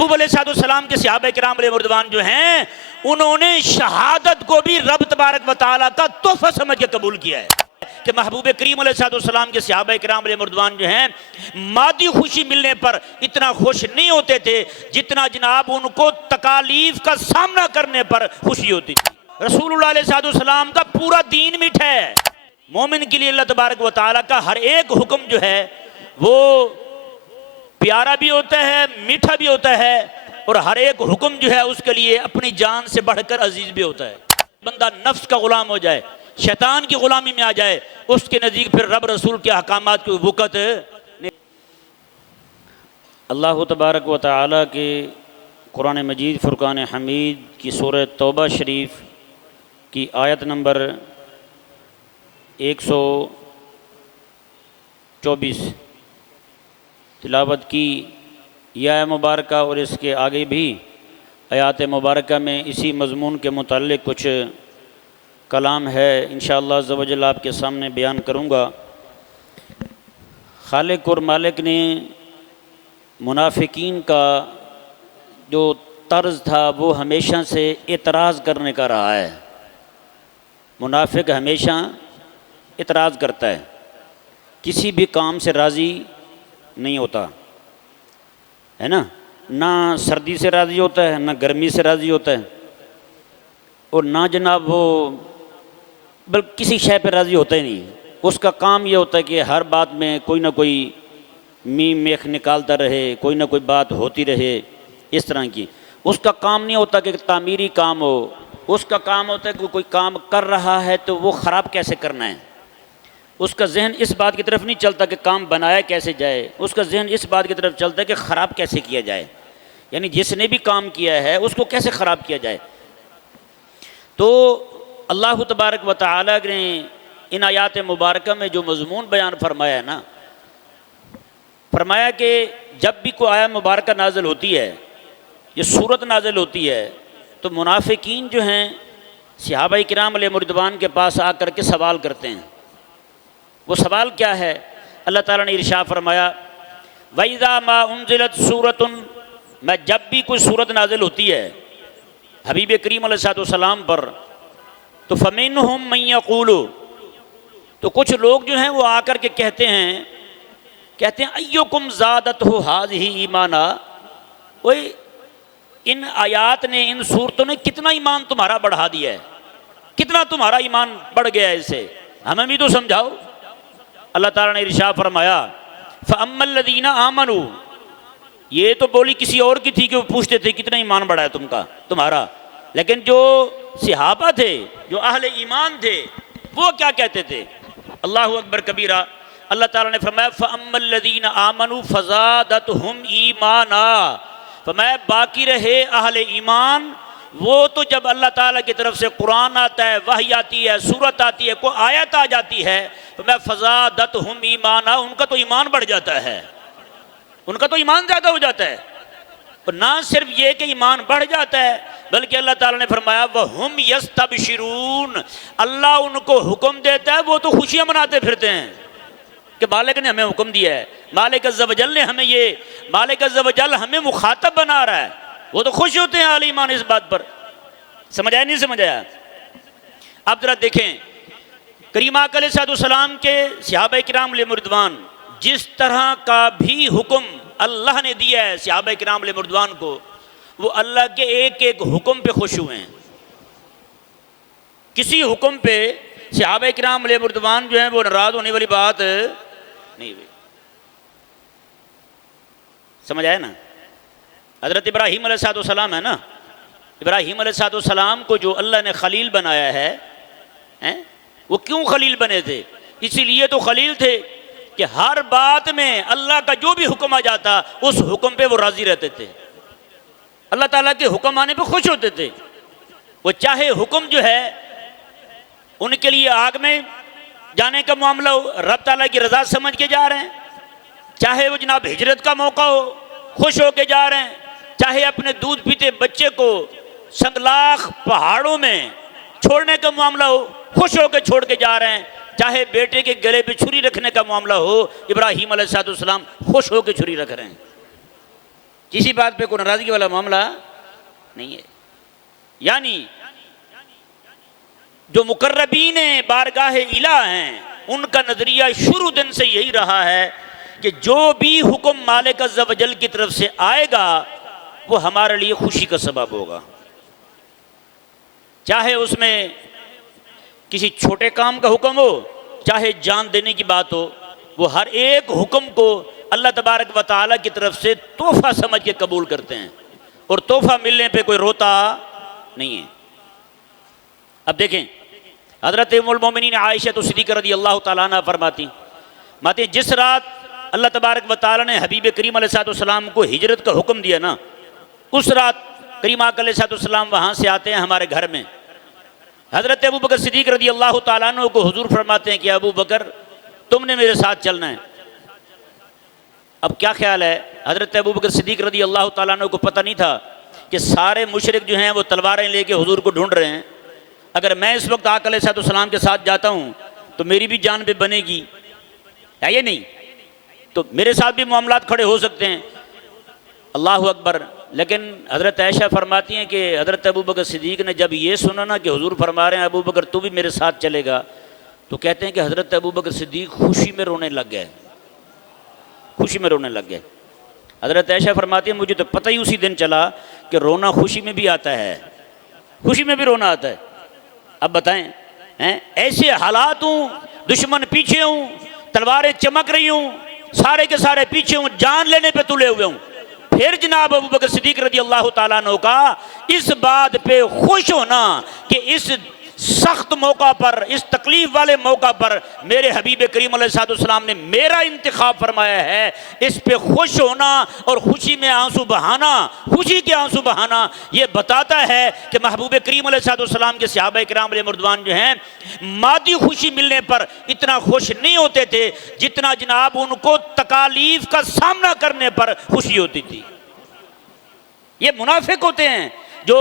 याकूब अलैहिस्सलाम के सहाबा किराम अलैहिर्रिज़वान जो हैं, उन्होंने शहादत को भी रब तबारक व तआला का तोहफा समझ के कबूल किया है कि महबूब करीम अलैहिस्सलाम के सहाबा किराम अलैहिर्रिज़वान जो हैं, मादी खुशी मिलने पर इतना खुश नहीं होते थे जितना जनाब उनको तकालीफ का सामना करने पर खुशी होती थी। रसूलुल्लाह अलैहिस्सलाम का पूरा दीन मीठा है। मोमिन के लिए अल्लाह तबारक व तआला का हर एक हुक्म जो है वो प्यारा भी होता है, मीठा भी होता है, और हर एक हुक्म जो है उसके लिए अपनी जान से बढ़कर अजीज भी होता है। बंदा नफ्स का गुलाम हो जाए, शैतान की गुलामी में आ जाए, उसके नज़दीक फिर रब रसूल के अहकामात की वक़्त नहीं। अल्लाह तबारक व तआला के कुरान मजीद फुरकान हमीद की सूरह तौबा शरीफ की आयत नंबर 124 तिलावत की यह मुबारक और इसके आगे भी आयात मुबारक में इसी मज़मून के मुताल्लिक़ कुछ कलाम है, इंशाअल्लाह अज़्ज़ व जल्ल आपके सामने बयान करूँगा। खालिक और मालिक ने मुनाफिकीन का जो तर्ज़ था वो हमेशा से एतराज़ करने का रहा है। मुनाफिक हमेशा एतराज़ करता है, किसी भी काम से राज़ी नहीं होता है ना सर्दी से राज़ी होता है, ना गर्मी से राज़ी होता है, और ना जनाब वो बल्कि किसी शय पर राज़ी होता ही नहीं। उसका काम ये होता है कि हर बात में कोई ना कोई मीम मेख निकालता रहे, कोई ना कोई बात होती रहे, इस तरह की। उसका काम नहीं होता कि तामीरी काम हो, उसका काम होता है कि कोई काम कर रहा है तो वो ख़राब कैसे करना है। उसका जहन इस बात की तरफ नहीं चलता कि काम बनाया कैसे जाए, उसका जहन इस बात की तरफ चलता है कि ख़राब कैसे किया जाए, यानी जिसने भी काम किया है उसको कैसे ख़राब किया जाए। तो अल्लाह तबारक व तआला ने इन आयात मुबारक में जो मज़मून बयान फरमाया है ना, फरमाया कि जब भी कोई आयत मुबारक नाज़िल होती है, ये सूरत नाज़िल होती है, तो मुनाफिकीन जो हैं सहाबा किराम अलैहिर्रिज़वान के पास आकर के सवाल करते हैं। वो सवाल क्या है? अल्लाह ताला ने इरशाद फरमाया, वइज़ा मा उन्ज़िलत सूरतुन, मैं जब भी कोई सूरत नाज़िल होती है हबीब करीम अलैहिस्सलाम पर, तो फ़मिनहुम मन यक़ूलु, तो कुछ लोग जो हैं वो आकर के कहते हैं अय्युकुम ज़ादतहु हाज़िही ईमाना, ओए इन आयात ने, इन सूरतों ने कितना ईमान तुम्हारा बढ़ा दिया है, कितना तुम्हारा ईमान बढ़ गया है, इससे हमें भी तो समझाओ। अल्लाह ताला ने इरशाद फरमाया, फ़अम्मल लज़ीना आमनू, ये तो बोली किसी और की थी कि वो पूछते थे कितना ईमान बढ़ा है तुम्हारा, लेकिन जो सहाबा थे, जो अहले ईमान थे, वो क्या कहते थे? अल्लाहु अकबर कबीरा। अल्लाह ताला ने फरमाया, फ़अम्मल लज़ीना आमनू फ़ज़ादतहुम ईमाना, फरमाया बाकी रहे अहले ईमान, वो तो जब अल्लाह ताला की तरफ से कुरान आता है, वही आती है, सूरत आती है, कोई आयत आ जाती है, तो मैं फ़ज़ादतहुम ईमाना, उनका तो ईमान बढ़ जाता है, उनका तो ईमान ज़्यादा हो जाता है। और ना सिर्फ ये कि ईमान बढ़ जाता है, बल्कि अल्लाह ताला ने फरमाया वहुम यस्तबशिरून, अल्लाह उनको हुक्म देता है, वो तो खुशियाँ मनाते फिरते हैं कि मालिक ने हमें हुक्म दिया है, मालिक अज़्ज़ व जल ने हमें ये, मालिक अज़्ज़ व जल हमें मुखातब बना रहा है, वो तो खुश होते हैं आले ईमान इस बात पर। समझ आया नहीं समझ आया? अब जरा देखें करीम आका अलैहिस्सलाम के सहाबा किराम अलैहिर्रिज़वान जिस तरह का भी हुक्म अल्लाह ने दिया है सहाबा किराम अलैहिर्रिज़वान को, वो अल्लाह के एक एक हुक्म पे खुश हुए हैं। किसी हुक्म पे सहाबा किराम अलैहिर्रिज़वान जो है वो नाराज होने वाली बात नहीं हुई। समझ आया ना? हज़रत इब्राहीम अलैहिस्सलाम है ना, इब्राहीम अलैहिस्सलाम को जो अल्लाह ने खलील बनाया है, वो क्यों खलील बने थे? इसीलिए तो खलील थे कि हर बात में अल्लाह का जो भी हुक्म आ जाता उस हुक्म पे वो राज़ी रहते थे, अल्लाह ताला के हुक्म आने पे खुश होते थे। वो चाहे हुक्म जो है उनके लिए आग में जाने का मामला हो, रब ताला की रज़ा समझ के जा रहे हैं, चाहे वो जनाब हिजरत का मौका हो, खुश होके जा रहे हैं, चाहे अपने दूध पीते बच्चे को संगलाख पहाड़ों में छोड़ने का मामला हो, खुश होकर छोड़ के जा रहे हैं, चाहे बेटे के गले पे छुरी रखने का मामला हो, इब्राहीम अलैहिस्सलाम खुश होकर छुरी रख रहे हैं। किसी बात पे कोई नाराजगी वाला मामला नहीं है। यानी जो मुकर्रबीन बारगाह इला हैं उनका नजरिया शुरू दिन से यही रहा है कि जो भी हुक्म मालिक अज़्ज़ व जल की तरफ से आएगा वो हमारे लिए खुशी का सबब होगा, चाहे उसमें किसी छोटे काम का हुक्म हो, चाहे जान देने की बात हो। वो हर एक हुक्म को अल्लाह तबारक व तआला की तरफ से तोहफा समझ के कबूल करते हैं और तोहफा मिलने पे कोई रोता नहीं है। अब देखें, हज़रत उम्मुल मोमिनीन आयशा तो सिद्दीक़ा रज़ी अल्लाह तआला अन्हा फरमाती, जिस रात अल्लाह तबारक व तआला ने हबीब करीम अलैहिस्सलाम को हिजरत का हुक्म दिया ना, उस रात करीम आका अलैहिस्सलाम वहाँ से आते हैं हमारे घर में। हज़रत अबू बकर सिद्दीक़ रज़ी अल्लाह तआला अन्हु को हुजूर फरमाते हैं कि अबू बकर तुमने मेरे साथ चलना है। अब क्या ख्याल है, हज़रत अबू बकर सिद्दीक़ रज़ी अल्लाह तआला अन्हु को पता नहीं था कि सारे मुशरिक जो हैं वो तलवारें लेके हुजूर को ढूंढ रहे हैं। अगर मैं इस वक्त आका अलैहिस्सलाम के साथ जाता हूँ तो मेरी भी जान पे बनेगी, है ये नहीं? तो मेरे साथ भी मामलात खड़े हो सकते हैं। अल्लाह अकबर। लेकिन हज़रत आयशा फरमाती हैं कि हज़रत अबू बकर सिद्दीक़ ने जब ये सुना ना कि हुजूर फरमा रहे हैं अबू बकर तू भी मेरे साथ चलेगा, तो कहते हैं कि हज़रत अबू बकर सिद्दीक़ खुशी में रोने लग गए, खुशी में रोने लग गए। हज़रत आयशा फरमाती है मुझे तो पता ही उसी दिन चला कि रोना खुशी में भी आता है, खुशी में भी रोना आता है। अब बताएं, हैं ऐसे हालात हूँ, दुश्मन पीछे हूँ, तलवारें चमक रही हूँ, सारे के सारे पीछे हूँ, जान लेने पे तुले हुए हूँ, फिर जनाब अबू बकर सिद्दीक़ रज़ी अल्लाह तआला अन्हु का इस बात पे खुश होना कि इस सख्त मौका पर, इस तकलीफ वाले मौका पर मेरे हबीब करीम अलैहिस्सलाम ने मेरा इंतखाब फरमाया है, इस पे खुश होना और खुशी में आंसू बहाना, खुशी के आंसू बहाना, ये बताता है कि महबूब करीम अलैहिस्सलाम के सहाबा किराम रिज़वान जो हैं मादी खुशी मिलने पर इतना खुश नहीं होते थे जितना जनाब उनको तकालीफ का सामना करने पर खुशी होती थी। ये मुनाफिक होते हैं जो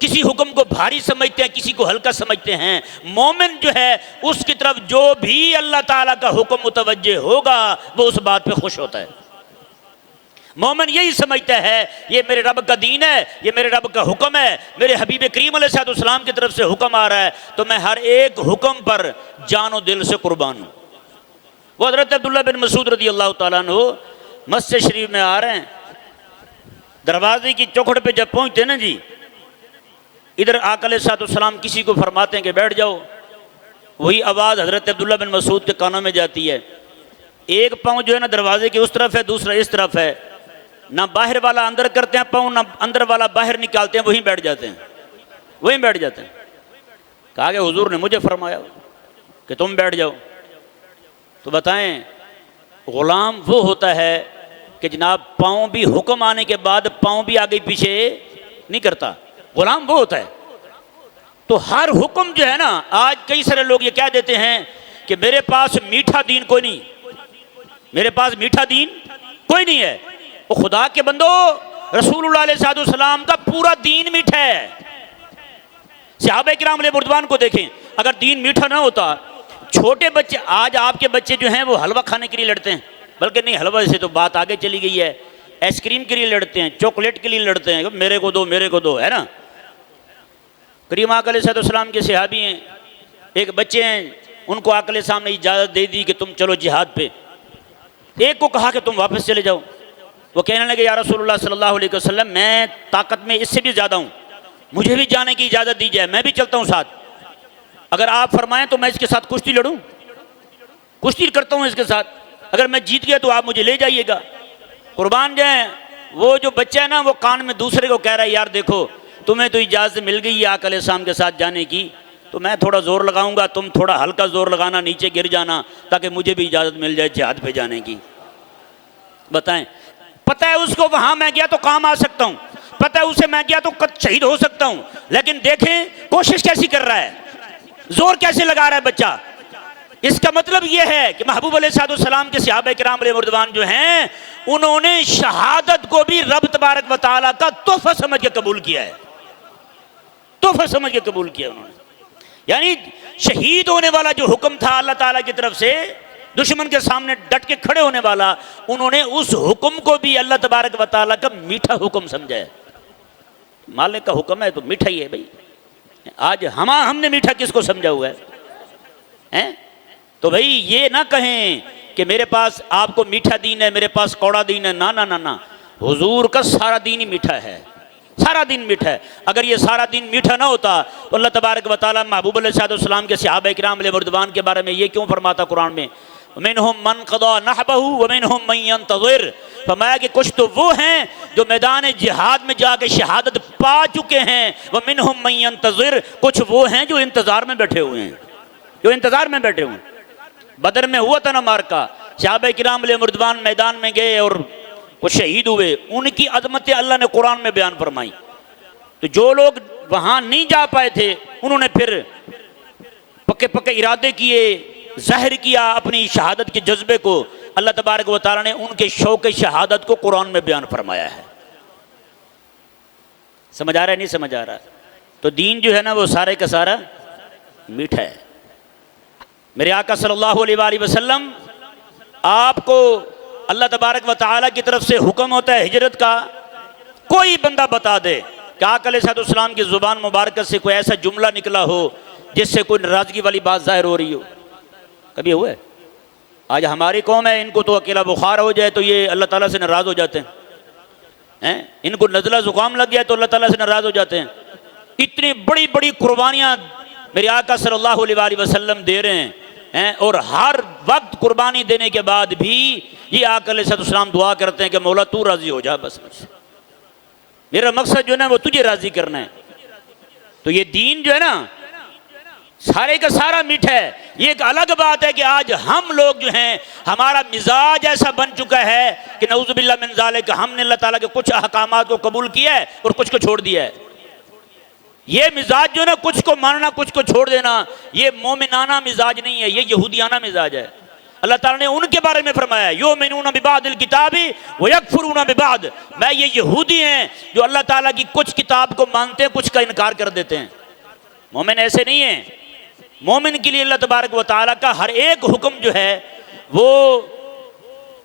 किसी हुक्म को भारी समझते हैं, किसी को हल्का समझते हैं। मोमिन जो है उसकी तरफ जो भी अल्लाह ताला का हुक्म मुतवज्जे होगा वो उस बात पे खुश होता है। मोमिन यही समझता है ये मेरे रब का दीन है, ये मेरे रब का हुक्म है, मेरे हबीब करीम अलैहिस्सलाम की तरफ से हुक्म आ रहा है तो मैं हर एक हुक्म पर जानो दिल से कुर्बान हूँ। वो हज़रत अब्दुल्लाह बिन मसूद रज़ी अल्लाह तआला अन्हु मस्जिद शरीफ में आ रहे हैं, दरवाजे की चौखट पे जब पहुँचते ना जी, इधर आका अलैहिस्सलाम किसी को फरमाते हैं कि बैठ जाओ, वही आवाज़ हज़रत अब्दुल्लाह बिन मसूद के कानों में जाती है। एक पाँव जो है ना दरवाजे के उस तरफ है, दूसरा इस तरफ है, ना बाहर वाला अंदर करते हैं पाँव, ना अंदर वाला बाहर निकालते हैं, वहीं बैठ जाते हैं, वहीं बैठ जाते हैं। कहा कि हुजूर ने मुझे फरमाया कि तुम बैठ जाओ। तो बताएं, गुलाम वो होता है कि जनाब पाँव भी हुक्म आने के बाद पाँव भी आगे पीछे नहीं करता, गुलाम वो होता है। तो हर हुक्म जो है ना, आज कई सारे लोग ये कह देते हैं कि मेरे पास मीठा दीन कोई नहीं, मेरे पास मीठा दीन कोई नहीं है। वो खुदा के बंदो, रसूलुल्लाह अलैहिस्सलाम का पूरा दीन मीठा है। सहाबा किराम रिज़वान को देखें, अगर दीन मीठा ना होता, छोटे बच्चे, आज आपके बच्चे जो हैं वो हलवा खाने के लिए लड़ते हैं, बल्कि नहीं हलवा से तो बात आगे चली गई है, आइसक्रीम के लिए लड़ते हैं, चॉकलेट के लिए लड़ते हैं, मेरे को दो मेरे को दो, है ना। करीम आका अलैहिस्सलाम के सहाबी हैं, एक बच्चे हैं, उनको आका अलैहिस्सलाम ने इजाज़त दे दी कि तुम चलो जिहाद पे। एक को कहा कि तुम वापस चले जाओ। वो कहने लगे या रसूलुल्लाह सल्लल्लाहु अलैहि वसल्लम मैं ताकत में इससे भी ज़्यादा हूँ, मुझे भी जाने की इजाज़त दी जाए, मैं भी चलता हूँ साथ। अगर आप फरमाएं तो मैं इसके साथ कुश्ती लड़ूँ, कुश्ती करता हूँ इसके साथ, अगर मैं जीत गया तो आप मुझे ले जाइएगा, कुर्बान जाए। वो जो बच्चा है ना वो कान में दूसरे को कह रहा है यार देखो तुम्हें तो इजाज़त मिल गई है आका अलैहिस्सलाम के साथ जाने की, तो मैं थोड़ा ज़ोर लगाऊंगा, तुम थोड़ा हल्का ज़ोर लगाना, नीचे गिर जाना, ताकि मुझे भी इजाज़त मिल जाए जिहाद पे जाने की। बताएं, पता है उसको वहाँ मैं गया तो काम आ सकता हूँ, पता है उसे मैं गया तो शहीद हो सकता हूँ, लेकिन देखें कोशिश कैसी कर रहा है, जोर कैसे लगा रहा है बच्चा। इसका मतलब यह है कि महबूब अलैहिस्सलाम के सहाबा किराम रिज़वान जो हैं उन्होंने शहादत को भी रब तबारक व तआला का तोहफा समझ के कबूल किया है, तोहफा समझ के कबूल किया उन्होंने। यानी शहीद होने वाला जो हुक्म था अल्लाह ताला की तरफ से, दुश्मन के सामने डट के खड़े होने वाला, उन्होंने उस हुक्म को भी अल्लाह तबारक व तआला का मीठा हुक्म समझा है। मालिक का हुक्म है तो मीठा ही है भाई। आज हमने मीठा किसको समझा हुआ है? तो भाई ये ना कहें कि मेरे पास आपको मीठा दीन है, मेरे पास कौड़ा दीन है। ना ना ना ना, हुजूर का सारा दीन ही मीठा है, सारा दिन मीठा है। अगर ये सारा दिन मीठा ना होता तो अल्लाह तबारक व तआला महबूब अलैहिस्सलाम के सहाबा किराम रिदवान के बारे में ये क्यों फरमाता कुरान में, मिनहुम मन क़दा नहबहु व मिनहुम मन यंतज़िर। फरमाया कि कुछ तो वो हैं जो मैदान जिहाद में जाके शहादत पा चुके हैं, व मिनहुम मन यंतज़िर, कुछ वो हैं जो इंतज़ार में बैठे हुए हैं, जो इंतज़ार में बैठे हुए हैं। बदर में हुआ था ना मार्का, सहाबा किराम रिदवान मैदान में गए और वो शहीद हुए, उनकी अज़मत अल्लाह ने कुरान में बयान फरमाई। तो जो लोग वहाँ नहीं जा पाए थे, उन्होंने फिर पक्के पक्के इरादे किए, ज़ाहिर किया अपनी शहादत के जज्बे को। अल्लाह तबारक व तआला ने उनके शौक़ शहादत को कुरान में बयान फरमाया है। समझ आ रहा है? नहीं समझ आ रहा? तो दीन जो है ना वो सारे का सारा मीठा है। मेरे आका सल्लल्लाहु अलैहि वसल्लम, आपको अल्लाह तबारक व तआला की तरफ से हुक्म होता है हिजरत का। कोई बंदा बता दे कि आका अलैहिस्सलाम की ज़ुबान मुबारक से कोई ऐसा जुमला निकला हो जिससे कोई नाराज़गी वाली बात ज़ाहिर हो रही हो, कभी हुआ है? आज हमारी कौम है, इनको तो अकेला बुखार हो जाए तो ये अल्लाह ताला से नाराज़ हो जाते हैं। इनको नज़ला ज़ुकाम लग गया तो अल्लाह ताला से नाराज़ हो जाते हैं। इतनी बड़ी बड़ी कुर्बानियाँ मेरे आका सल्लल्लाहु अलैहि वसल्लम दे रहे हैं, और हर वक्त कुर्बानी देने के बाद भी ये आका अलैहिस्सलाम दुआ करते हैं कि मौला तू राज़ी हो जा, बस मुझसे, मेरा मकसद जो है ना वो तुझे राज़ी करना है। तो ये दीन जो है ना सारे का सारा मीठा है। ये एक अलग बात है कि आज हम लोग जो हैं, हमारा मिजाज ऐसा बन चुका है कि नऊज़ुबिल्लाह मिन ज़ालिक, हमने अल्लाह ताला के कुछ अहकामात को कबूल किया है और कुछ को छोड़ दिया है। ये मिजाज जो है ना, कुछ को मानना कुछ को छोड़ देना, ये मोमिनाना मिजाज नहीं है, ये यहूदियाना मिजाज है। अल्लाह ताला ने उनके बारे में फरमाया, युमिनूना बिबादिल किताबी व यकफुरूना बिबाद। मैं ये यहूदी हैं जो अल्लाह ताला की कुछ किताब को मानते हैं, कुछ का इनकार कर देते हैं। मोमिन ऐसे नहीं है। मोमिन के लिए अल्लाह तबारक व तआला का हर एक हुक्म जो है वो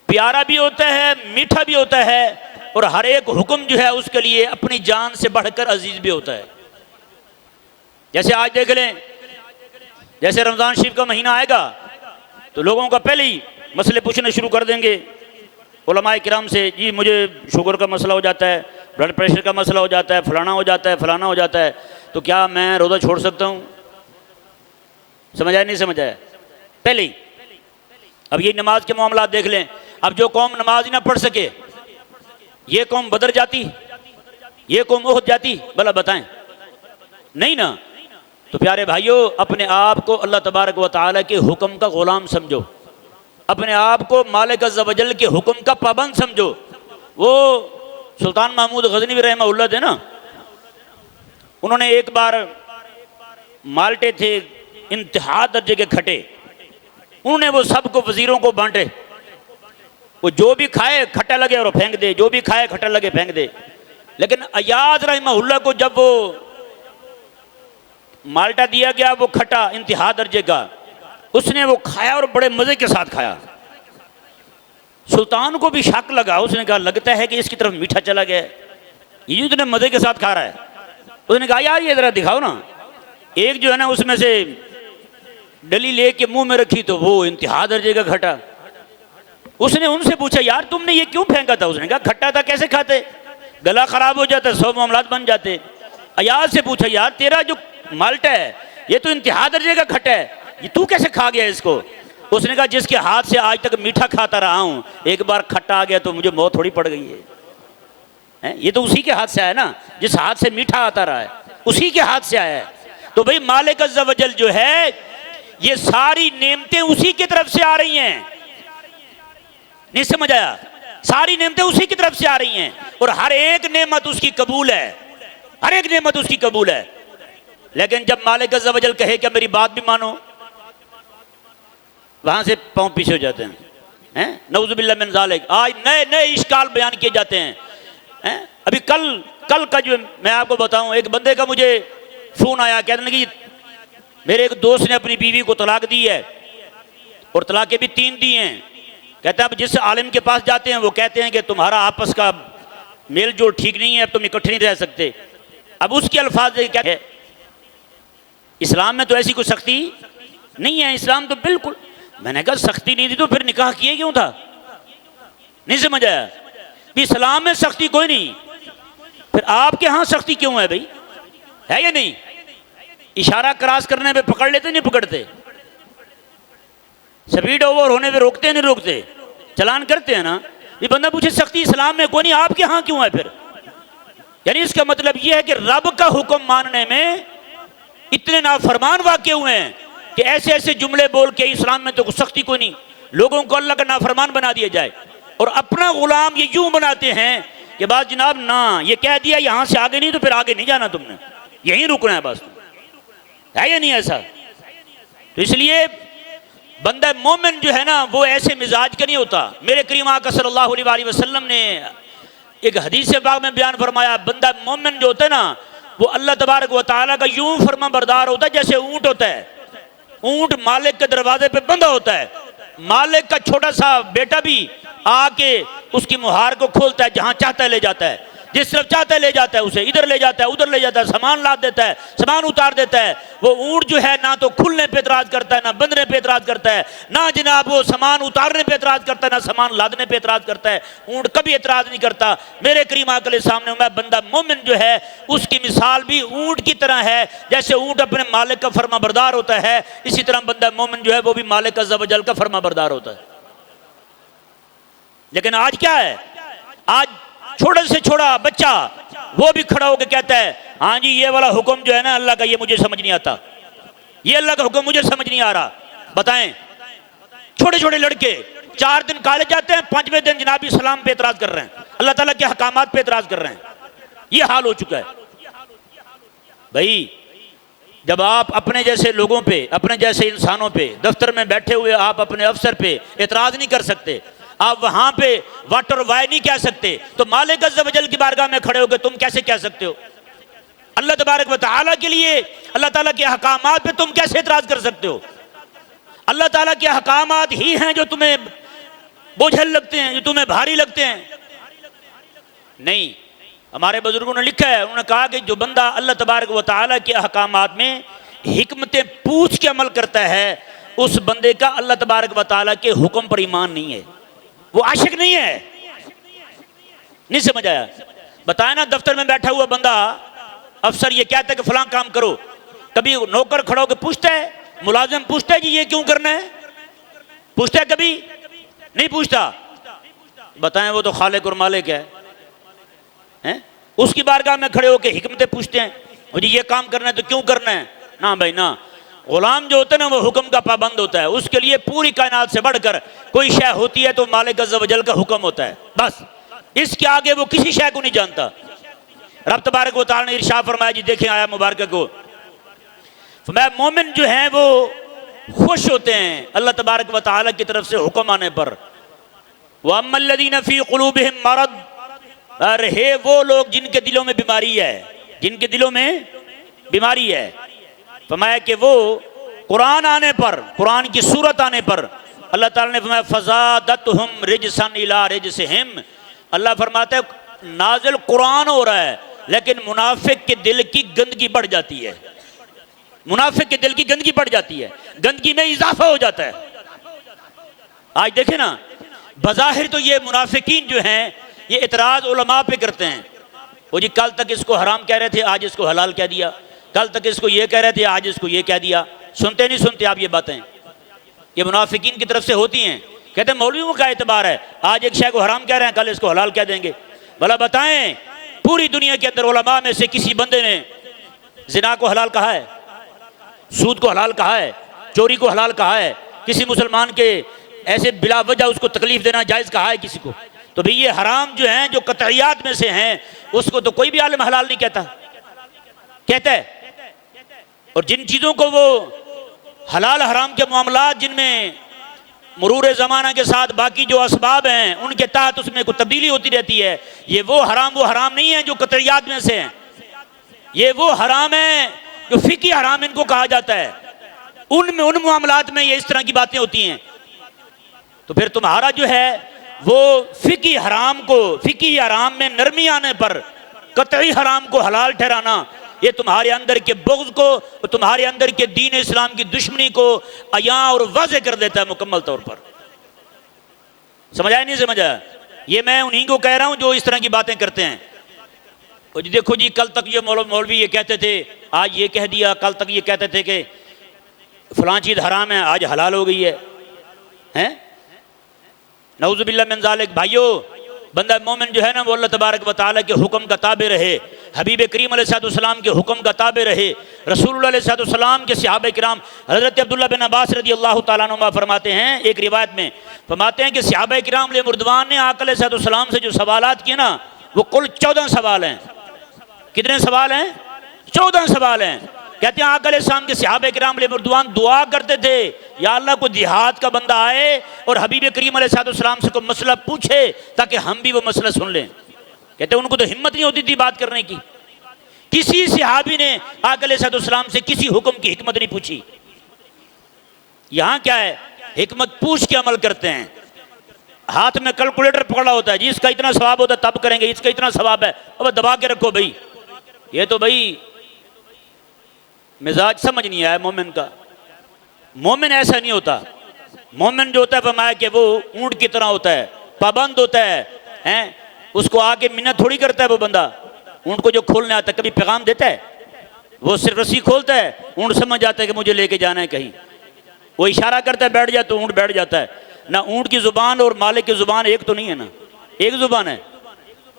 प्यारा भी होता है, मीठा भी होता है, और हर एक हुक्म जो है उसके लिए अपनी जान से बढ़कर अजीज भी होता है। जैसे आज देख लें, जैसे रमज़ान शरीफ का महीना आएगा तो लोगों का पहले ही मसले पूछने शुरू कर देंगे उलमाए किराम से, जी मुझे शुगर का मसला हो जाता है, ब्लड प्रेशर का मसला हो जाता है, फलाना हो जाता है, फलाना हो जाता है, तो क्या मैं रोज़ा छोड़ सकता हूँ? समझ आया? नहीं समझ आया? पहले ही। अब ये नमाज के मामला देख लें, अब जो कौम नमाज ही ना पढ़ सके, ये कौम बदर जाती, ये कौम ओहद जाती? भला बताएं, नहीं ना। तो प्यारे भाइयों, अपने आप को अल्लाह तबारक व तआला के हुक्म का ग़ुलाम समझो, अपने आप को मालिक अज़्ज़ व जल के हुक्म का पाबंद समझो। वो सुल्तान महमूद गज़नवी रहमहुल्लाह थे ना, उन्होंने एक बार माल्टे थे इंतहा दर्जे के खटे, उन्होंने वो सबको वजीरों को बांटे। वो जो भी खाए खट्टा लगे और फेंक दे, जो भी खाए खट्टा लगे फेंक दे। लेकिन अयाज रहमहुल्लाह को जब वो माल्टा दिया गया, वो खट्टा इंतहा दर्जे का, उसने वो खाया और बड़े मज़े के साथ खाया। सुल्तान को भी शक लगा, उसने कहा लगता है कि इसकी तरफ मीठा चला गया, ये इतने मज़े के साथ खा रहा है। उसने कहा यार ये ज़रा दिखाओ ना। एक जो है ना उसमें से डली लेके मुंह में रखी तो वो इंतहा दर्जे का खट्टा। उसने उनसे पूछा यार तुमने ये क्यों फेंका था? उसने कहा खट्टा था, कैसे खाते, गला खराब हो जाता, 100 मामलात बन जाते। अयाज से पूछा यार तेरा जो माल्टा है ये तो इंतहा दर्जे का खट्टा है, ये तू कैसे खा गया इसको? उसने कहा जिसके हाथ से आज तक मीठा खाता रहा हूँ, एक बार खट्टा आ गया तो मुझे मौत थोड़ी पड़ गई है। ये तो उसी के हाथ से आया ना, जिस हाथ से मीठा आता रहा है उसी के हाथ से आया है। तो भाई मालिक अज़्ज़ व जल जो है, ये सारी नेमतें उसी की तरफ से आ रही हैं। नहीं समझ आया? सारी नेमतें उसी की तरफ से आ रही हैं और हर एक नेमत उसकी कबूल है, हर एक नेमत उसकी कबूल है। लेकिन जब मालिक अज़्ज़ व जल कहे कि मेरी बात भी मानो, वहां से पांव पीछे हो जाते हैं। नऊज़ुबिल्लाह मिन ज़ालिक। आज नए नए इश्काल बयान किए जाते हैं। अभी कल का जो मैं आपको बताऊं, एक बंदे का मुझे फोन आया, कहते हैं कि मेरे एक दोस्त ने अपनी बीवी को तलाक दी है और तलाक़ें भी 3 दी हैं। कहते हैं अब जिस आलिम के पास जाते हैं वो कहते हैं कि तुम्हारा आपस का मेल जोल ठीक नहीं है, अब तुम इकट्ठे नहीं रह सकते। अब उसके अल्फाज क्या है, इस्लाम में तो ऐसी कोई सख्ती नहीं है। इस्लाम तो बिल्कुल, मैंने कहा सख्ती नहीं थी तो फिर निकाह किए क्यों था? नहीं समझ आया? इस्लाम में सख्ती कोई नहीं, फिर आपके यहाँ सख्ती क्यों है भाई? है या नहीं? इशारा क्रॉस करने पे पकड़ लेते नहीं पकड़ते? स्पीड ओवर होने पे रोकते नहीं रोकते? चलान करते हैं ना? ये बंदा पूछे सख्ती इस्लाम में कोई नहीं, आपके यहाँ क्यों है फिर? यानी इसका मतलब यह है कि रब का हुक्म मानने में इतने नाफरमान वाक़े हुए हैं कि ऐसे ऐसे जुमले बोल के इस्लाम में तो सख्ती कोई नहीं, लोगों को अल्लाह का नाफरमान बना दिया जाए। और अपना गुलाम ये यूं बनाते हैं कि बात जनाब ना, ये कह दिया यहाँ से आगे नहीं तो फिर आगे नहीं जाना, तुमने यहीं रुकना है बस। है या नहीं ऐसा? तो इसलिए बंदा मोमिन जो है ना वो ऐसे मिजाज का नहीं होता। मेरे करीम आका सल्लल्लाहु अलैहि वसल्लम ने एक हदीस पाक में बयान फरमाया, बंदा मोमिन जो होता है ना वो अल्लाह तबारक व तआला का यूं फरमा बरदार होता है जैसे ऊंट होता है। ऊंट मालिक के दरवाजे पे बंधा होता है, मालिक का छोटा सा बेटा भी आके उसकी मुहार को खोलता है, जहां चाहता है ले जाता है, जिस तरफ चाहता है ले जाता है, उसे इधर ले जाता है उधर ले जाता है, सामान लाद देता है, सामान उतार देता है। वो ऊंट जो है ना तो खुलने पे एतराज करता है, ना बंधने पे एतराज करता है, ना जनाब वो सामान उतारने पे एतराज करता है, ना सामान लादने पे एतराज करता है। ऊंट कभी एतराज नहीं करता। मेरे करीम आका के सामने मैं बंदा मोमिन जो है उसकी मिसाल भी ऊंट की तरह है। जैसे ऊंट अपने मालिक का फर्मा बरदार होता है, इसी तरह बंदा मोमिन जो है वो भी मालिक अज़्ज़ व जल का फर्मा बरदार होता है। लेकिन आज क्या है, आज छोटे से छोटा बच्चा वो भी खड़ा होकर कहता है हाँ जी ये वाला हुक्म जो है ना अल्लाह का, ये मुझे समझ नहीं आता, ये अल्लाह का हुक्म मुझे समझ नहीं आ रहा। बताएं, छोटे छोटे लड़के 4 दिन कॉलेज जाते हैं, 5वें दिन जनाबी सलाम पे एतराज कर रहे हैं, अल्लाह ताला के हकामात पे एतराज कर रहे हैं। ये हाल हो चुका है भाई। जब आप अपने जैसे लोगों पे, अपने जैसे इंसानों पे, दफ्तर में बैठे हुए आप अपने अफसर पे एतराज नहीं कर सकते, आप वहां पे वाट और वाई नहीं कह सकते, तो मालिक अज़्ज़ व जल की बारगाह में खड़े होकर तुम कैसे कह सकते हो? अल्लाह तबारक व तआला के लिए, अल्लाह ताला के हकामात पे तुम कैसे एतराज कर सकते हो? अल्लाह ताला के हकामात ही हैं जो तुम्हें बोझल लगते हैं, जो तुम्हें भारी लगते हैं? नहीं, हमारे बुजुर्गों ने लिखा है, उन्होंने कहा कि जो बंदा अल्लाह तबारक व तआला के हकामात में हिकमतें पूछ के अमल करता है, उस बंदे का अल्लाह तबारक व तआला के हुक्म पर ईमान नहीं है, वो आशिक नहीं है। नहीं समझ आया? बताया ना, दफ्तर में बैठा हुआ बंदा, अफसर ये कहता है कि फलां काम करो, कभी नौकर खड़ा होकर पूछता है, मुलाजिम पूछता है जी ये क्यों करना है? पूछता है? कभी नहीं पूछता। बताएं, वो तो खालिक और मालिक है, हैं? उसकी बारगाह में खड़े होकर हिकमतें पूछते हैं, मुझे ये काम करना है तो क्यों करना है? ना भाई ना, गुलाम जो होता है ना वो हुक्म का पाबंद होता है, उसके लिए पूरी कायनात से बढ़कर कोई शय होती है तो मालिक अज़्ज़ व जल का हुक्म होता है, बस इसके आगे वो किसी शय को नहीं जानता। रब तबारक व तआला ने इरशाद फरमाया, जी देखें आया मुबारक को, मैं मोमिन जो हैं वो खुश होते हैं अल्लाह तबारक व तआला की तरफ से हुक्म आने पर। व अम्मल्लज़ीना फ़ी क़ुलूबिहिम मरद, अरे वो लोग जिनके दिलों में बीमारी है, जिनके दिलों में बीमारी है, फरमाया कि वो कुरान आने पर, कुरान की सूरत आने पर अल्लाह ताला ने फरमाया फ़ज़ादतहुम रिजसन इला रिजसिहिम, अल्लाह फरमाता है नाज़िल कुरान हो रहा है लेकिन मुनाफिक के दिल की गंदगी बढ़ जाती है, मुनाफिक के दिल की गंदगी बढ़ जाती है, गंदगी में इजाफा हो जाता है। आज देखें ना, बज़ाहिर तो ये मुनाफिकीन जो हैं ये इतराज़ उलमा पे करते हैं, वो जी कल तक इसको हराम कह रहे थे आज इसको हलाल कह दिया, कल तक इसको ये कह रहे थे आज इसको ये कह दिया। सुनते नहीं सुनते आप ये बातें? ये मुनाफिकीन की तरफ से होती हैं। कहते हैं मौलवियों का एतबार है, आज एक शय को हराम कह रहे हैं कल इसको हलाल कह देंगे। भला बताएं, पूरी दुनिया के अंदर उलमा में से किसी बंदे ने जिना को हलाल कहा है, सूद को हलाल कहा है, चोरी को हलाल कहा है, किसी मुसलमान के ऐसे बिला वजह उसको तकलीफ देना जायज़ कहा है किसी को? तो भाई ये हराम जो हैं, जो कतईयात में से हैं, उसको तो कोई भी आलिम हलाल नहीं कहता, कहता है। और जिन चीज़ों को वो हलाल हराम के मामलात जिनमें मरूर ज़माना के साथ बाकी जो असबाब हैं उनके तहत उसमें कोई तब्दीली होती रहती है, ये वो हराम नहीं है जो कतईयात में से हैं, ये वो हराम है जो फ़िकी हराम इनको कहा जाता है। उनमें उन मामलात में ये इस तरह की बातें होती हैं। तो फिर तुम्हारा जो है वो फिकी हराम को, फिकी हराम में नरमी आने पर कतई हराम को हलाल ठहराना, ये तुम्हारे अंदर के बुग़्ज़ को, तुम्हारे अंदर के दीन इस्लाम की दुश्मनी को अया और वाज़े कर देता है मुकम्मल तौर पर। समझाया नहीं समझा? ये मैं उन्हीं को कह रहा हूं जो इस तरह की बातें करते हैं। और देखो जी, कल तक ये मौलवी ये कहते थे, आज ये कह दिया, कल तक ये कहते थे कि फलां चीज़ हराम है, आज हलाल हो गई है, हैं? नऊज़ुबिल्लाह मिन ज़ालिक। भाइयों, बंदा मोमिन जो है ना वो अल्लाह तबारक व तआला के हुक्म का ताबे रहे, हबीब करीम अलैहिस्सलाम के हुक्म का ताबे रहे। रसूलुल्लाह अलैहिस्सलाम के सहाबा किराम हज़रत अब्दुल्लाह बिन अब्बास रज़ियल्लाहु तआला अन्हुमा फरमाते हैं, एक रिवायत में फरमाते हैं कि सहाबा किराम मुर्दवान ने आका अलैहिस्सलाम से जो सवालात किए ना, वो कुल 14 सवाल हैं। कितने सवाल हैं? 14 सवाल हैं। कहते हैं आका अलैहिस्सलाम के सहाबा किराम मुर्दवान दुआ करते थे, या अल्लाह को जिहाद का बंदा आए और हबीब करीम अलैहिस्सलाम से कोई मसला पूछे ताकि हम भी वो मसला सुन लें। कहते उनको तो हिम्मत नहीं होती थी बात करने की। किसी सहाबी ने आका अलैहिस्सलाम से किसी हुक्म की हिकमत नहीं पूछी। यहां क्या है? हिकमत पूछ के अमल करते हैं। हाथ में कैलकुलेटर पकड़ा होता है जी, इसका इतना सवाब होता है तब करेंगे, इसका इतना सवाब है, अब दबा के रखो भाई। ये तो भाई मिजाज समझ नहीं आया मोमिन का। मोमिन ऐसा नहीं होता। मोमिन जो होता है फरमाया कि वो ऊंट की तरह होता है, पाबंद होता है, हैं? उसको आके मिन्नत थोड़ी करता है वो बंदा। ऊंट को जो खोलने आता है कभी पैगाम देता है? वो सिर्फ रस्सी खोलता है, ऊंट समझ जाता है कि मुझे लेके जाना है कहीं। वो इशारा करता है बैठ जा, तो ऊंट बैठ जाता है ना। ऊंट की जुबान और मालिक की जुबान एक तो नहीं है ना, एक जुबान है।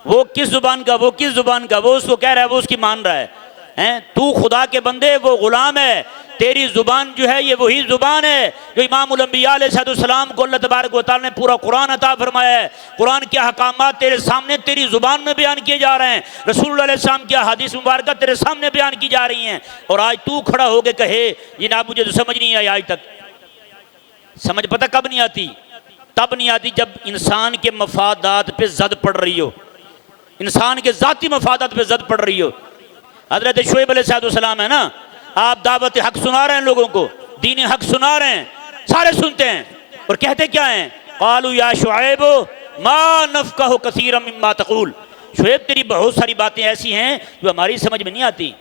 वो किस जुबान का, वो किस जुबान का, वो उसको कह रहा है, वो उसकी मान रहा है, हैं? तू खुदा के बंदे, वो गुलाम है। तेरी जुबान जो है ये वही जुबान है जो इमामुल अंबिया अलैहिस्सलाम को अल्लाह तबारक व तआला ने पूरा कुरान अता फरमाया है। कुरान के अहकामात तेरे सामने तेरी जुबान में बयान किए जा रहे हैं। रसूलुल्लाह अलैहिस्सलाम की हदीस मुबारक तेरे सामने बयान की जा रही हैं। और आज तू खड़ा होकर कहे जनाब मुझे तो समझ नहीं आई आज तक। समझ पता कब नहीं आती? तब नहीं आती जब इंसान के मफादात पे जद पड़ रही हो, इंसान के जाती मफादात पे जद पड़ रही हो। हजरत शुएब अलैहिस्सलाम है ना, आप दावत हक सुना रहे हैं लोगों को, दीन हक सुना रहे हैं, सारे सुनते हैं और कहते क्या हैं? क़ालू या शुएब मा नफ़क़हु कसीरम मिम्मा तक़ूल। शुएब तेरी बहुत सारी बातें ऐसी हैं जो हमारी समझ में नहीं आती।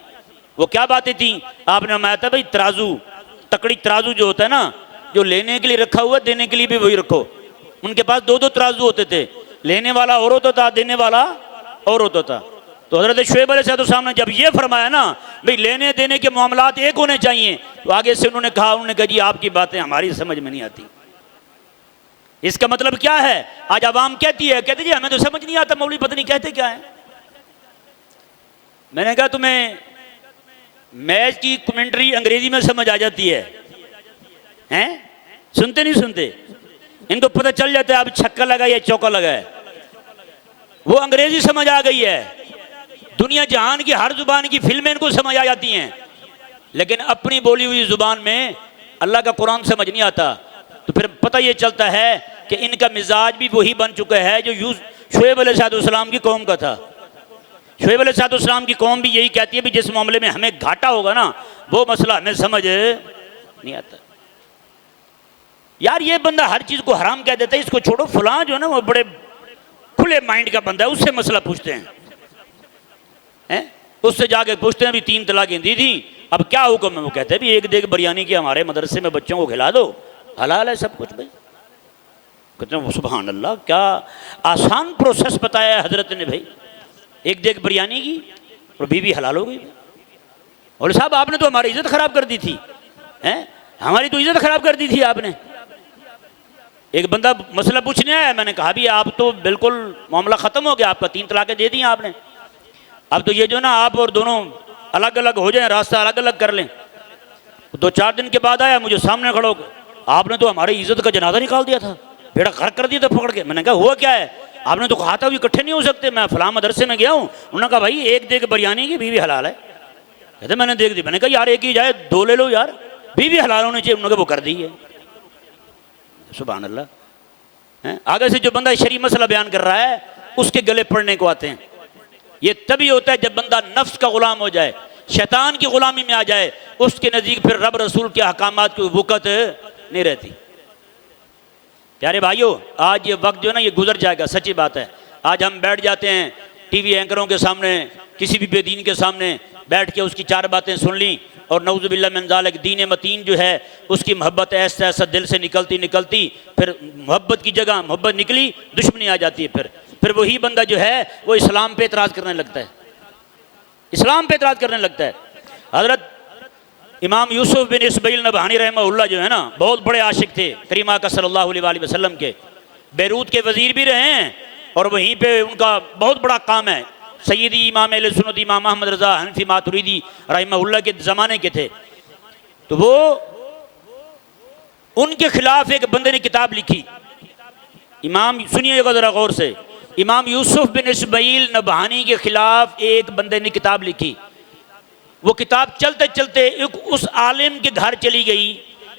वो क्या बातें थी? आपने बताया था भाई तराजू, तकड़ी तराजू जो होता है ना, जो लेने के लिए रखा हुआ देने के लिए भी वही रखो। उनके पास दो दो तराजू होते थे, लेने वाला और होता था, देने वाला और होता था। तो हज़रत शुएब अलैहिस्सलाम ने जब ये फरमाया ना भाई लेने देने के मामलात एक होने चाहिए, तो आगे से उन्होंने कहा जी आपकी बातें हमारी समझ में नहीं आती। इसका मतलब क्या है? आज आवाम कहती है, कहती जी हमें तो समझ नहीं आता मौलवी पता नहीं कहते क्या है। मैंने कहा तुम्हें मैच की कमेंट्री अंग्रेजी में समझ आ जाती है, हैं? सुनते नहीं सुनते? इनको पता चल जाता है अब छक्का लगा या चौका लगा है। वो अंग्रेजी समझ आ गई है। दुनिया जहान की हर जुबान की फिल्में इनको समझ आ जाती हैं, लेकिन अपनी बोली हुई जुबान में अल्लाह का कुरान समझ नहीं आता। तो फिर पता ये चलता है कि इनका मिजाज भी वही बन चुका है जो शुएब अलैहिस्सलाम की कौम का था। शुएब अलैहिस्सलाम की कौम भी यही कहती है भी जिस मामले में हमें घाटा होगा ना वो मसला हमें समझ नहीं आता। यार ये बंदा हर चीज को हराम कह देता है, इसको छोड़ो, फलां जो है ना वो बड़े खुले माइंड का बंदा है, उससे मसला पूछते हैं, उससे जाके पूछते हैं भी 3 तलाकें दी थी अब क्या हुक्म है? वो कहते हैं भी एक देग बिरयानी की हमारे मदरसे में बच्चों को खिला दो, हलाल है सब कुछ। भाई कहते हैं सुभान अल्लाह, क्या आसान प्रोसेस बताया है हजरत ने भाई। एक देग बिरयानी की और बीवी हलाल हो गई। और साहब आपने तो हमारी इज्जत खराब कर दी थी, हैं? हमारी तो इज्जत खराब कर दी थी आपने। एक बंदा मसला पूछने आया, मैंने कहा भी आप तो बिल्कुल मामला खत्म हो गया, आपका 3 तलाकें दे दी आपने, अब तो ये जो ना आप और दोनों अलग अलग हो जाएं, रास्ता अलग अलग कर लें। 2-4 दिन के बाद आया, मुझे सामने खड़ो, आपने तो हमारी इज्जत का जनाजा निकाल दिया था, बेड़ा गर्क कर दिया था पकड़ के। मैंने कहा हुआ क्या है? आपने तो कहा था भी इकट्ठे नहीं हो सकते। मैं फलां मदरसे में गया हूँ, उन्होंने कहा भाई एक देग बिरयानी की बीवी हलाल है। कहते मैंने देख दी। मैंने कहा यार एक ही जाए 2 ले लो यार, बीवी हलाल होनी चाहिए। उन्होंने वो कर दी है। सुभान अल्लाह। आगे से जो बंदा शरी मसला बयान कर रहा है उसके गले पड़ने को आते हैं। ये तभी होता है जब बंदा नफ्स का गुलाम हो जाए, शैतान की गुलामी में आ जाए, उसके नज़दीक फिर रब रसूल के अहकामात की वक़्त नहीं रहती। प्यारे भाइयों, आज ये वक्त जो है ना ये गुजर जाएगा, सच्ची बात है। आज हम बैठ जाते हैं टीवी एंकरों के सामने, किसी भी बेदीन के सामने बैठ के उसकी चार बातें सुन ली और नऊज़ुबिल्लाह मिन ज़ालिक दीन मतीन जो है उसकी मोहब्बत ऐसा ऐसा दिल से निकलती फिर मोहब्बत की जगह मोहब्बत निकली दुश्मनी आ जाती है। फिर वही बंदा जो है वो इस्लाम पे एतराज़ करने लगता है, इस्लाम पे एतराज़ करने लगता है। हज़रत इमाम यूसुफ बिन इस्माइल नबहानी रहमहुल्लाह जो है ना बहुत बड़े आशिक थे करीमा का सल्लल्लाहु अलैहि वसल्लम के, बैरूत के वज़ीर भी रहे हैं और वहीं पे उनका बहुत बड़ा काम है। सैयदी इमाम अहले सुन्नत इमाम अहमद रज़ा हनफी मातुरीदी रहमहुल्लाह के ज़माने के थे। तो वो उनके खिलाफ एक बंदे ने किताब लिखी। इमाम सुनिएगा ज़रा गौर से, इमाम यूसुफ बिन इस्माइल नबहानी के खिलाफ एक बंदे ने किताब लिखी। वो किताब चलते चलते एक उस आलिम के घर चली गई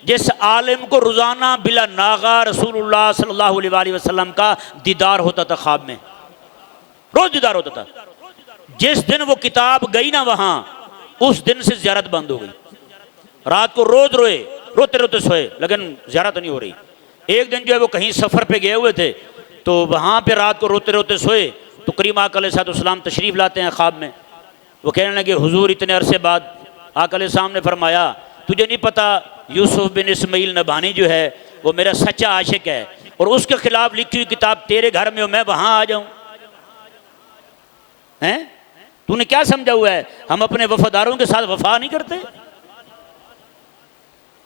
जिस आलिम को रोज़ाना बिला नागा रसूलुल्लाह सल्लल्लाहु अलैहि वसल्लम का दीदार होता था, ख्वाब में रोज़ दीदार होता था। जिस दिन वो किताब गई ना वहाँ, उस दिन से ज़ियारत बंद हो गई। रात को रोज़ रोए, रोते रोते सोए, लेकिन ज़ियारत नहीं हो रही। एक दिन जो है वो कहीं सफ़र पे गए हुए थे, तो वहाँ पे रात को रोते रोते सोए तो करीम आका अलैहिस्सलाम तशरीफ़ लाते हैं ख्वाब में। वो कहने लगे हुजूर इतने अरसे बाद आका अलैहिस्सलाम ने फरमाया तुझे नहीं पता यूसुफ बिन इस्माइल नबहानी जो है वो मेरा सच्चा आशिक है और उसके खिलाफ लिखी हुई किताब तेरे घर में हो, मैं वहाँ आ जाऊँ? हैं, तूने क्या समझा हुआ है हम अपने वफादारों के साथ वफा नहीं करते?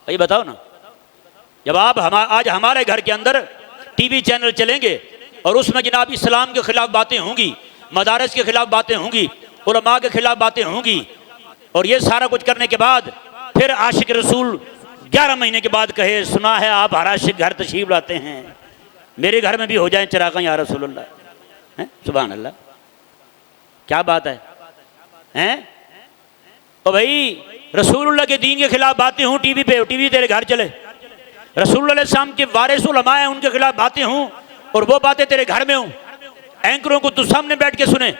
ये बताओ ना। जब आप आज हमारे घर के अंदर टीवी चैनल चलेंगे और उसमें जनाब इस्लाम के खिलाफ बातें होंगी, मदारस के खिलाफ बातें होंगी, उलमा के खिलाफ बातें होंगी, और ये सारा कुछ करने के बाद फिर आशिक रसूल 11 महीने के बाद कहे सुना है आप हर आशिक घर तशरीफ लाते हैं, मेरे घर में भी हो जाए चिराग़ या रसूलुल्लाह। हैं, सुभान अल्लाह, क्या बात है। हैं तो भाई रसूलुल्लाह के दीन के खिलाफ बातें हों टीवी पे, टीवी तेरे घर चले, रसूलुल्लाह सल्लल्लाहु अलैहि वसल्लम के वारिस उलमा हैं उनके खिलाफ बातें हों और वो बातें तेरे घर में हों, एंकरों को तू सामने बैठ के सुने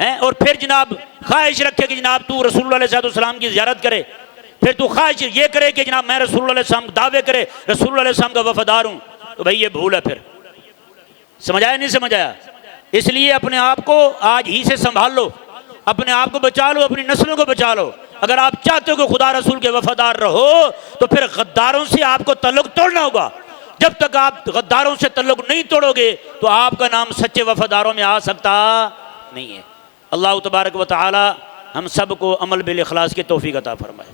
हैं, और फिर जनाब ख्वाहिश रखे कि जनाब तू रसूलुल्लाह सल्लल्लाहु अलैहि वसल्लम की ज़ियारत करे, फिर तू ख्वाहिश ये करे कि जनाब मैं रसूलुल्लाह सल्लल्लाहु अलैहि वसल्लम दावे करे रसूलुल्लाह सल्लल्लाहु अलैहि वसल्लम का वफादार हूँ। तो भाई ये भूल है। फिर समझ आया नहीं समझ आया? इसलिए अपने आप को आज ही से संभाल लो, अपने आप को बचा लो, अपनी नस्लों को बचा लो। अगर आप चाहते हो कि खुदा रसूल के वफादार रहो तो फिर गद्दारों से आपको तल्लुक तोड़ना होगा। जब तक आप गद्दारों से तल्लुक नहीं तोड़ोगे तो आपका नाम सच्चे वफादारों में आ सकता नहीं है। अल्लाह तबारक व तआला हम सब को अमल बिल इखलास की तौफीक अता फरमाए।